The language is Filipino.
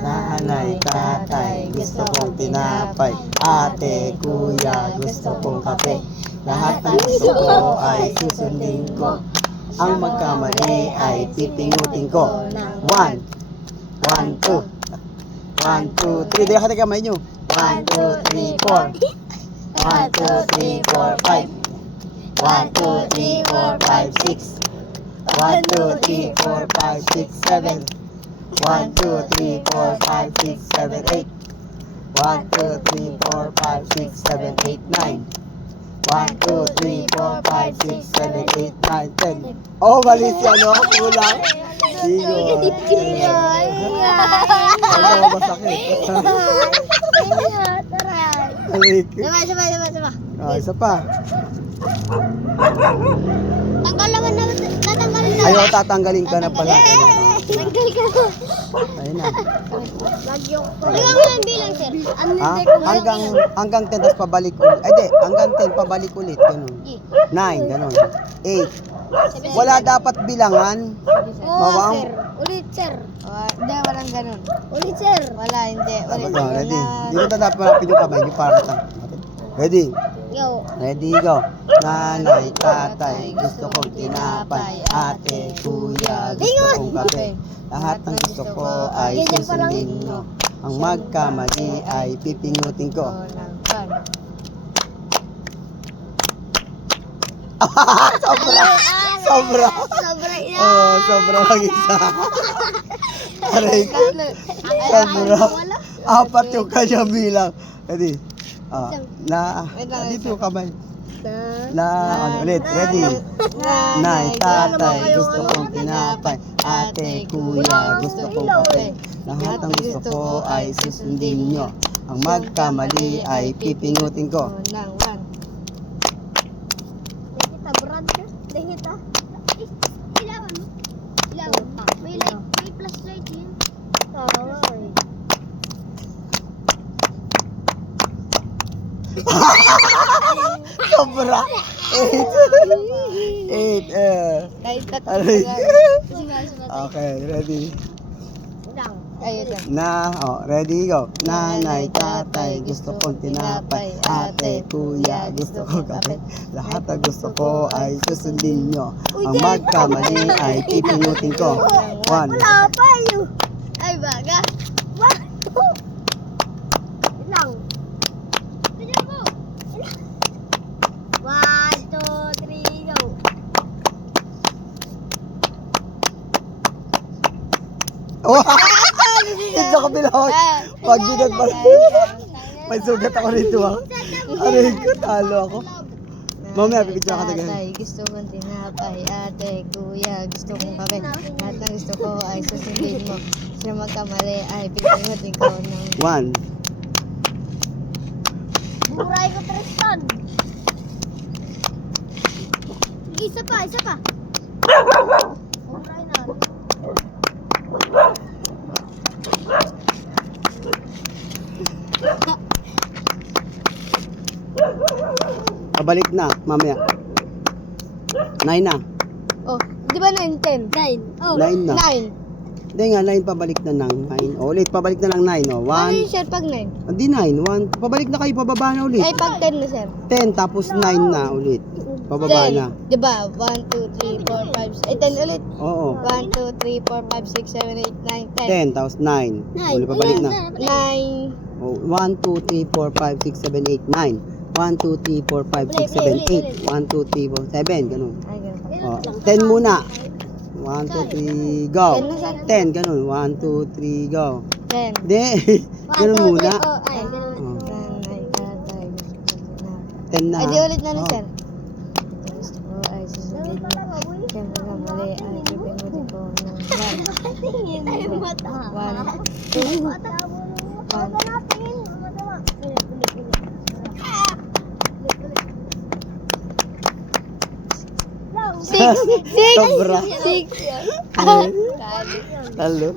Nanay, tatay, gusto kong tinapay. Ate, kuya, gusto kong kape. Lahat ng gusto ko ay susundin ko. Ang magkamali ay pipingutin ko. 1, 1, 2. 1, 2, 3. Dito ka kamay nyo. 1, 2, 3, 4. 1, 2, 3, 4, 5. 1, 2, 3, 4, 5, 6. 1, 2, 3, 4, 5, 6, 7. 1, 2, 3, 4, 5, 6, 7, 8. 1, 2, 3, 4, 5, 6, 7, 8, 9. 1, 2, 3, 4, 5, 6, 7, 8, 9, 10. Oh, mali siya, no? Kulang. Sigo. Ano, masakit. Sama. Oh, isa pa. Tatanggalin na. Ayaw, tatanggalin ka na pala. Tanggal ka na. Ayun na. Hanggang ilang bilang, sir? Hanggang 10, tapos pabalik ulit. Ay, di, hanggang 10, pabalik ulit. Ganun. 9, ganun. 8. Wala dapat bilangan. Mawang. Sir. Ulit, sir. Hindi, walang ganun. Ulit, sir. Wala, hindi. Dapat Ulit. go, ready. Dito na dapat malapit yung kamay nyo para matang. Ready? Yo. Ready, go. Nanay, tatay, gusto kong tinapay. Ate, kuya, gusto kong kape. Lahat ng gusto ko ay susundin mo. Ang magkamali ay pipingutin ko. Sobra! Sobra! Sobra yan. Oh, sobra lang isa. Aray ko. Sobra. Apat yung kanya bilang. Ready? Dito kamay. Ulit. Ready? Nay, tatay, gusto kong tinapay. Ate, kuya, gusto kong kape. Lahat ng gusto ko ay susundin nyo. Ang magkamali ay pipingutin ko. Dehita, Brad. Dehita. Ilawan mo. Ilawan. May plus light yan. Sobra. 8. Kahit Aray. Sige. Okay, ready? Ayun lang. Ready, go. Nanay, tatay, gusto kong tinapay. Ate, kuya, gusto kong kape. Lahat ng gusto ko ay susundin nyo. Ang magkamali ay pipingutin ko. 1. Wala pa yun. Ay, baga. Ilang. Pwede mo. 1, 2, 3, go. Ito ka bilawag. Pag binat pa. May sugat ako rito ha. Aray ko, talo ako. Mamaya, pipicture ka tagay. Tatay, gusto kong tinapay. Ate, kuya, gusto kong kape. Lahat ng gusto ko ay susundin mo. Sila magkamali ay pipingutin ko ng 1. Buray ko, Tristan. Isa pa. Buray na. Pabalik na, mamaya. 9 na. Oh, di ba 9, 10? 9. Oh. 9 na. 9. Hindi nga, 9 pabalik na ng 9. Ulit, pabalik na ng 9. Ano 1. yung sir pag 9? Hindi 9. 1. Pabalik na kayo, pababa na ulit. Ay, pag 10 na sir. 10, tapos 9 na ulit. Pababa na. 10. Di ba? 1, 2, 3, 4, 5, 6. 10 ulit. Oo. 1, 2, 3, 4, 5, 6, 7, 8, 9, 10. 10, tapos 9. Ulit, pabalik na. 9. Oh, 1, 2, 3, 4, 5, 6, 7, 8, 9. 1, 2, 3, 4, 5, 6, 7, 8. 1, 2, 3, 4, 7. Ganun. Ay, ganun. Oh, 10 muna. 1, 2, 3, go. 10 na sir. 10, ganun. 1, 2, 3, go. 10. Hindi. Ganun muna. Ay, ganun. Oh, Nanay, tatay, gusto ko tinapay. 10 na. Ay, di ulit na Oh. sir. Gusto ko ay susundin mo. Siya magkamali ay pipingutin ko ng Tingin tayo mata. 1, 2, Mata. Mata natin. Six. Sobra. 6. Talo.